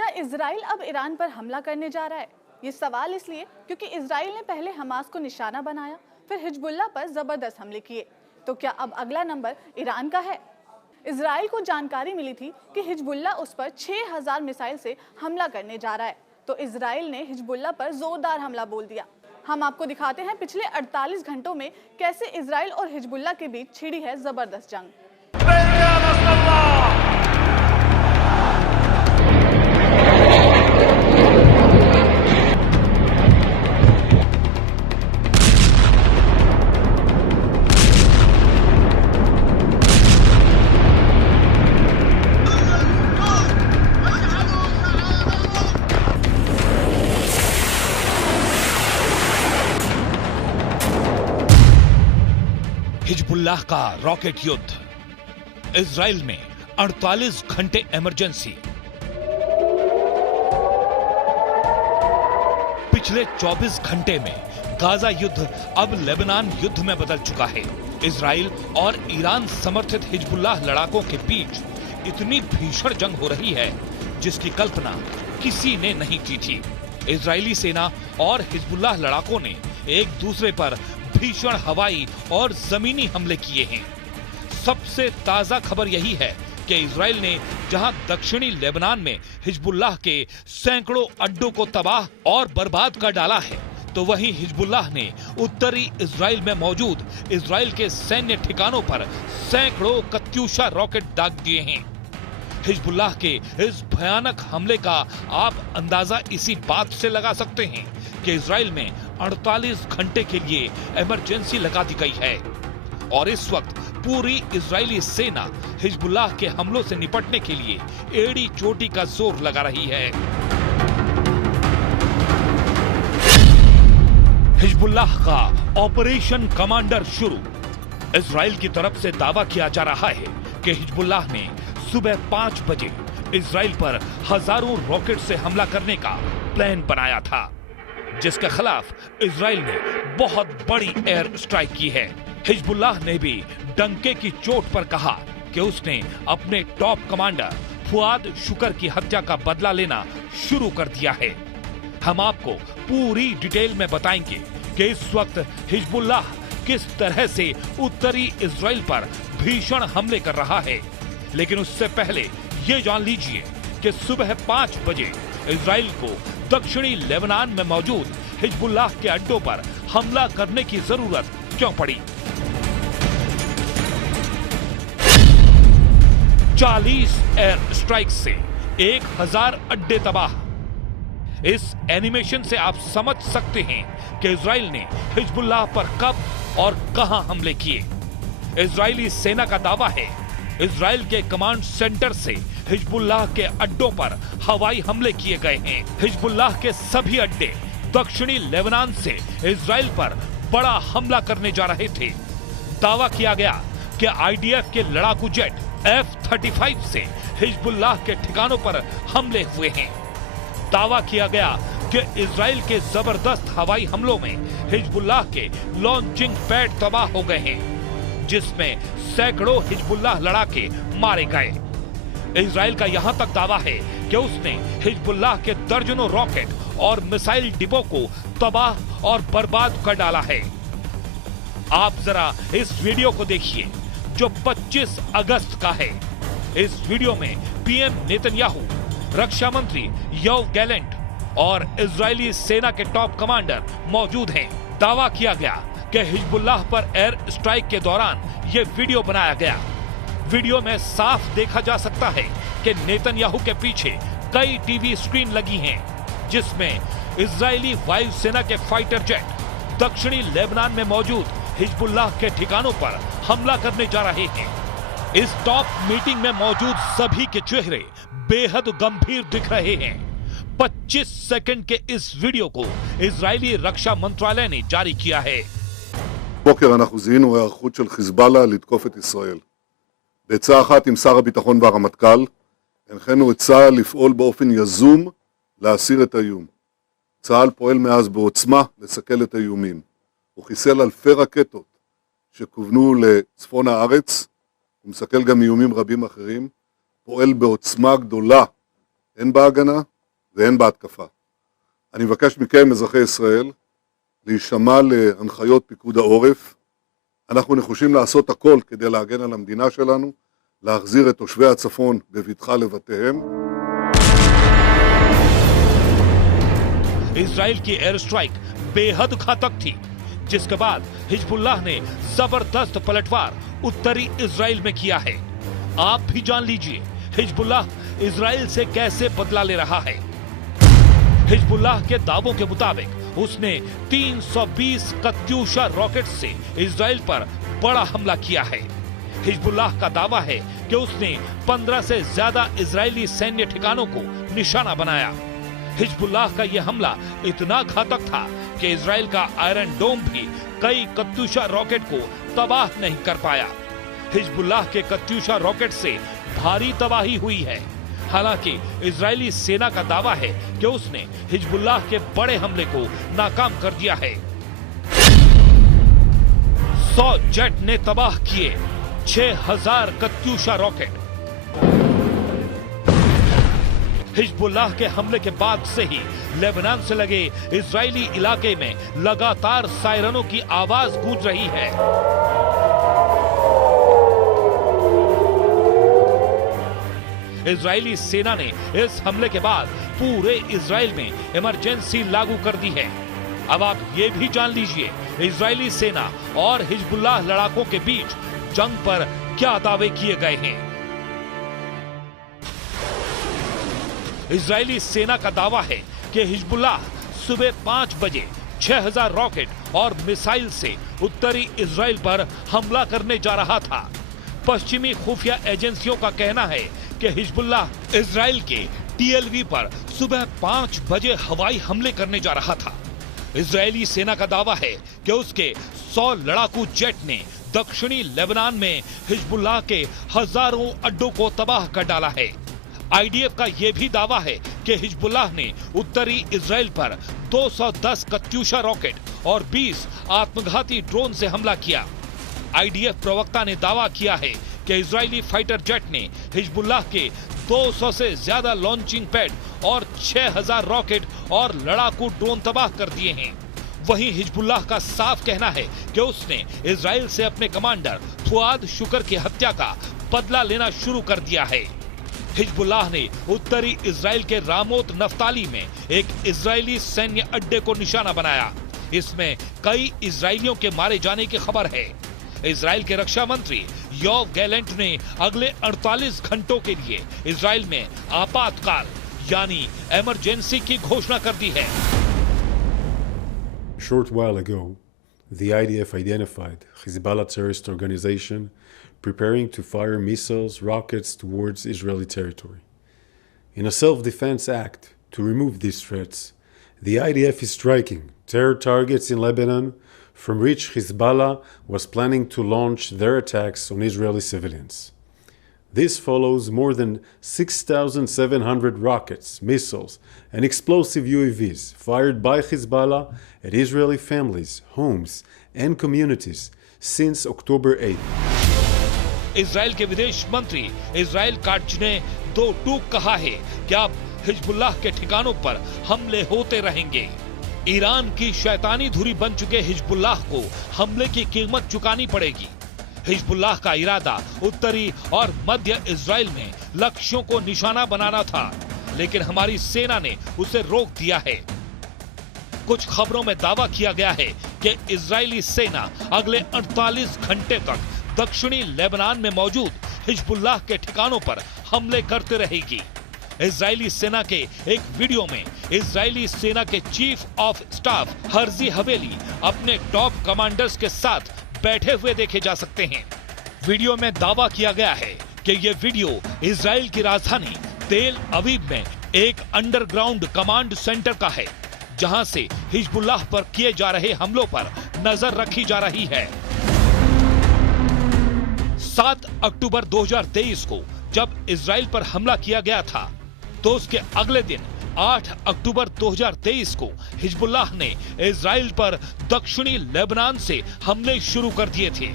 क्या इजराइल अब ईरान पर हमला करने जा रहा है? ये सवाल इसलिए क्योंकि इजराइल ने पहले हमास को निशाना बनाया, फिर हिजबुल्लाह पर जबरदस्त हमले किए। तो क्या अब अगला नंबर ईरान का है? इजराइल को जानकारी मिली थी कि हिजबुल्लाह उस पर 6000 मिसाइल से हमला करने जा रहा है, तो इजराइल ने हिजबुल्लाह पर जोरदार हमला बोल दिया। हम आपको दिखाते हैं पिछले 48 घंटों में कैसे इजराइल और हिजबुल्लाह के बीच छिड़ी है जबरदस्त जंग। हिजबुल्लाह का रॉकेट युद्ध, इजराइल में 48 घंटे इमरजेंसी। पिछले 24 घंटे में गाजा युद्ध अब लेबनान युद्ध में बदल चुका है। इजराइल और ईरान समर्थित हिजबुल्लाह लड़ाकों के बीच इतनी भीषण जंग हो रही है जिसकी कल्पना किसी ने नहीं की थी। इजरायली सेना और हिजबुल्लाह लड़ाकों ने एक दूसरे पर भीषण हवाई और जमीनी हमले किए हैं। सबसे ताजा खबर यही है कि इजराइल ने जहां दक्षिणी लेबनान में हिजबुल्लाह के सैकड़ों अड्डों को तबाह और बर्बाद कर डाला है, तो वहीं हिजबुल्लाह ने उत्तरी इजराइल में मौजूद इजराइल के सैन्य ठिकानों पर सैकड़ों कत्यूशा रॉकेट दाग दिए हैं। हिजबुल्लाह के इस भयानक हमले का आप अंदाजा इसी बात से लगा सकते हैं कि इजराइल में 48 घंटे के लिए इमरजेंसी लगा दी गई है और इस वक्त पूरी इजरायली सेना हिजबुल्लाह के हमलों से निपटने के लिए एड़ी चोटी का जोर लगा रही है। हिजबुल्लाह का ऑपरेशन कमांडर शुरू। इजराइल की तरफ से दावा किया जा रहा है कि हिजबुल्लाह ने सुबह 5 बजे इजराइल पर हजारों रॉकेट से हमला करने का प्लान बनाया था, जिसके खिलाफ इजराइल ने बहुत बड़ी एयर स्ट्राइक की है। हिजबुल्लाह ने भी डंके की चोट पर कहा कि उसने अपने टॉप कमांडर फुआद शुकर की हत्या का बदला लेना शुरू कर दिया है। हम आपको पूरी डिटेल में बताएंगे कि इस वक्त हिजबुल्लाह किस तरह से उत्तरी इजराइल पर भीषण हमले कर रहा है। लेकिन उससे पहले ये जान लीजिए कि सुबह 5 बजे इजराइल को दक्षिणी लेबनान में मौजूद हिजबुल्लाह के अड्डों पर हमला करने की जरूरत क्यों पड़ी। 40 एयर स्ट्राइक से 1000 अड्डे तबाह। इस एनिमेशन से आप समझ सकते हैं कि इजराइल ने हिजबुल्लाह पर कब और कहां हमले किए। इजरायली सेना का दावा है इजराइल के कमांड सेंटर से हिजबुल्लाह के अड्डों पर हवाई हमले किए गए हैं। हिजबुल्लाह के सभी अड्डे दक्षिणी लेबनान से इजराइल पर बड़ा हमला करने जा रहे थे। दावा किया गया कि आईडीएफ के लड़ाकू जेट F-35 से हिजबुल्लाह के ठिकानों पर हमले हुए हैं। दावा किया गया कि इजराइल के जबरदस्त हवाई हमलों में हिजबुल्लाह के लॉन्चिंग पैड तबाह हो गए हैं, जिसमें सैकड़ों हिजबुल्लाह लड़ाके मारे गए। इजराइल का यहां तक दावा है कि उसने हिजबुल्लाह के दर्जनों रॉकेट और मिसाइल डिपो को तबाह और बर्बाद कर डाला है। आप जरा इस वीडियो को देखिए जो 25 अगस्त का है। इस वीडियो में पीएम नेतन्याहू, रक्षा मंत्री योव गैलेंट और इजरायली सेना के टॉप कमांडर मौजूद हैं। दावा किया गया कि हिजबुल्लाह पर एयर स्ट्राइक के दौरान ये वीडियो बनाया गया। वीडियो में साफ देखा जा सकता है कि नेतन्याहू के पीछे कई टीवी स्क्रीन लगी हैं, जिसमें इजरायली वायुसेना के फाइटर जेट दक्षिणी लेबनान में मौजूद हिजबुल्लाह के ठिकानों पर हमला करने जा रहे हैं। इस टॉप मीटिंग में मौजूद सभी के चेहरे बेहद गंभीर दिख रहे हैं। 25 सेकंड के इस वीडियो को इजरायली रक्षा मंत्रालय ने जारी किया है। בוקר אנחנו זיהינו היערכות של חיזבאללה לתקוף את ישראל. בעצה אחת עם שר הביטחון והרמטכ"ל, הנחינו את צה"ל לפעול באופן יזום להסיר את האיום. צה"ל פועל מאז בעוצמה לסכל את האיומים. הוא חיסל אלפי רקטות שכוונו לצפון הארץ, הוא מסכל גם איומים רבים אחרים, פועל בעוצמה גדולה, הן בהגנה והן בהתקפה. אני מבקש מכם, אזרחי ישראל, להישמע להנחיות פיקוד העורף. אנחנו נחושים לעשות הכל כדי להגן על המדינה שלנו, להחזיר את תושבי הצפון בבטחה לבתיהם. इजराइल की एयर स्ट्राइक बेहद घातक थी, जिसके बाद हिजबुल्लाह ने जबरदस्त पलटवार उत्तरी इजराइल में किया है। आप भी जान लीजिए हिजबुल्लाह इजराइल से कैसे बदला ले रहा है। हिजबुल्लाह के दावों के मुताबिक उसने 320 कत्यूशा रॉकेट से इजराइल पर बड़ा हमला किया है। हिजबुल्लाह का दावा है कि उसने 15 से ज्यादा इजरायली सैन्य ठिकानों को निशाना बनाया। हिजबुल्लाह का यह हमला इतना घातक था कि इजराइल का आयरन डोम भी कई कत्यूशा रॉकेट को तबाह नहीं कर पाया। हिजबुल्लाह के कत्यूशा रॉकेट से भारी तबाही हुई है। हालांकि इजरायली सेना का दावा है कि उसने हिजबुल्लाह के बड़े हमले को नाकाम कर दिया है। 100 जेट ने तबाह किए 6000 कत्यूशा रॉकेट। हिजबुल्लाह के हमले के बाद से ही लेबनान से लगे इजरायली इलाके में लगातार सायरनों की आवाज गूंज रही है। इजरायली सेना ने इस हमले के बाद पूरे इजराइल में इमरजेंसी लागू कर दी है। अब आप ये भी जान लीजिए इजरायली सेना और हिजबुल्लाह लड़ाकों के बीच जंग पर क्या दावे किए गए हैं। इजरायली सेना का दावा है कि हिजबुल्लाह सुबह 5 बजे 6000 रॉकेट और मिसाइल से उत्तरी इजराइल पर हमला करने जा रहा था। पश्चिमी खुफिया एजेंसियों का कहना है कि हिजबुल्लाह इजराइल के टीएलवी पर सुबह 5 बजे हवाई हमले करने जा रहा था। इजरायली सेना का दावा है कि उसके 100 लड़ाकू जेट ने दक्षिणी लेबनान में हिजबुल्लाह के हजारों अड्डों को तबाह कर डाला है। आईडीएफ का यह भी दावा है कि हिजबुल्लाह ने उत्तरी इजराइल पर 210 कत्यूशा रॉकेट और 20 आत्मघाती ड्रोन से हमला किया। आईडीएफ प्रवक्ता ने दावा किया है कि इजरायली फाइटर जेट ने हिजबुल्लाह के 200 से ज्यादा लॉन्चिंग पैड और 6000 रॉकेट और लड़ाकू ड्रोन तबाह कर दिए हैं। वहीं हिजबुल्लाह का साफ कहना है कि उसने इजराइल से अपने कमांडर फुआद शुक्र की हत्या का बदला लेना शुरू कर दिया है। हिजबुल्लाह ने उत्तरी इजराइल के रामोत नफ्ताली में एक इजरायली सैन्य अड्डे को निशाना बनाया। इसमें कई इजरायलियों के मारे जाने की खबर है। इजराइल के रक्षा मंत्री योव गैलेंट ने अगले 48 घंटों के लिए इजराइल में आपातकाल यानी इमरजेंसी की घोषणा कर दी है। A short while ago, the IDF identified Hezbollah terrorist organization preparing to fire missiles, rockets towards Israeli territory. In a self-defense act to remove these threats, the IDF is striking terror targets in Lebanon from which Hezbollah was planning to launch their attacks on Israeli civilians. This follows more than 6,700 rockets, missiles, and explosive UAVs fired by Hezbollah at Israeli families, homes, and communities since October 8th. Israel के विदेश मंत्री Israel Katz ने 2 टूक कहा है कि अब Hezbollah के ठिकानों पर हमले होते रहेंगे। ईरान की शैतानी धुरी बन चुके हिजबुल्लाह को हमले की कीमत चुकानी पड़ेगी। हिजबुल्लाह का इरादा उत्तरी और मध्य इजराइल में लक्ष्यों को निशाना बनाना था, लेकिन हमारी सेना ने उसे रोक दिया है। कुछ खबरों में दावा किया गया है कि इजरायली सेना अगले 48 घंटे तक दक्षिणी लेबनान में मौजूद हिजबुल्लाह के ठिकानों पर हमले करते रहेगी। इजरायली सेना के एक वीडियो में इजरायली सेना के चीफ ऑफ स्टाफ हर्जी हवेली अपने टॉप कमांडर्स के साथ बैठे हुए देखे जा सकते हैं। वीडियो में दावा किया गया है कि यह वीडियो इजराइल की राजधानी तेल अवीव में एक अंडरग्राउंड कमांड सेंटर का है, जहां से हिजबुल्लाह पर किए जा रहे हमलों पर नजर रखी जा रही है। 7 अक्टूबर 2023 को जब इजराइल पर हमला किया गया था, तो उसके अगले दिन 8 अक्टूबर 2023 को हिजबुल्लाह ने इजराइल पर दक्षिणी लेबनान से हमले शुरू कर दिए थे।